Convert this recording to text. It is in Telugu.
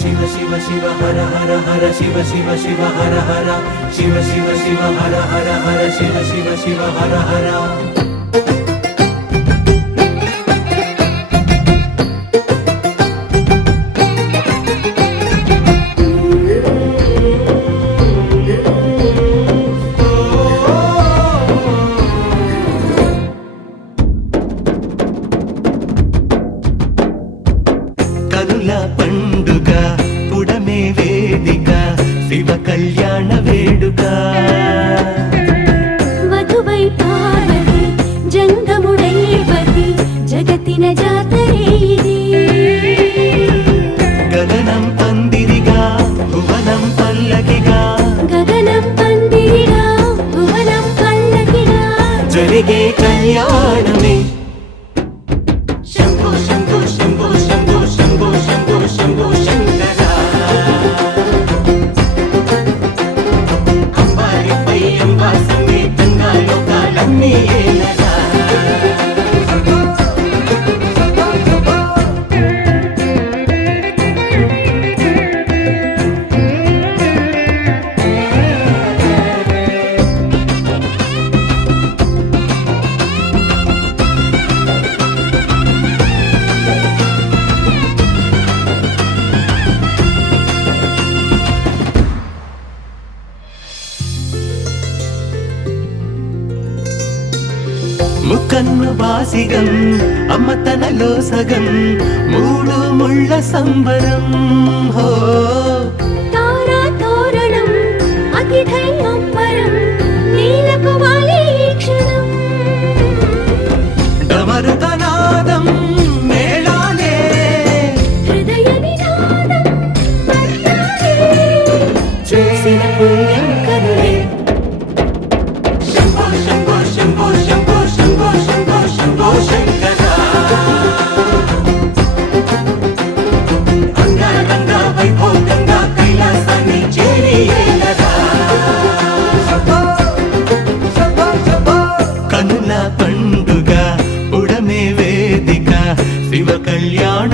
శివ శివ శివ హర హర హర శివ శివ శివ హర హర శివ శివ శివ హర హర హర శివ శివ శివ హర హర కనుల పండుగ పుడమే వేదిక శివ కళ్యాణ వేడుక మధువై పార్వతి జంగముడైవతి జగతిన జాతరే ఇది గగనం పందిరిగా భువనం పల్లకిగా గగనం పందిరిగా భువనం పల్లకిగా జరిగే కళ్యాణమే శంభో శంభో శంభో శంభో శంభో శంభో శంభో శంకర అంబారిపై అంబా సమేతంగా లోకాలన్నీ ఏలరా ముక్కన్ను బాసిగం అమ్మ తనలో సగం మూడు ముళ్ళ సంబరం హో తారా తోరణం అతిథై అంబరం నీలకు వాలి క్షణం డమరుకనాదం మేళాలే హృదయ నినాదం పట్టాలే చేసిన పుణ్యం కరులే శంభో శంభో శంభో శంభో శంభో శంభో శంభో శంకర అంగరంగ వైభోగంగా కైలాసాన్ని చేరి ఏలరా కనుల పండుగ ఉడమే వేదిక శివ కళ్యాణ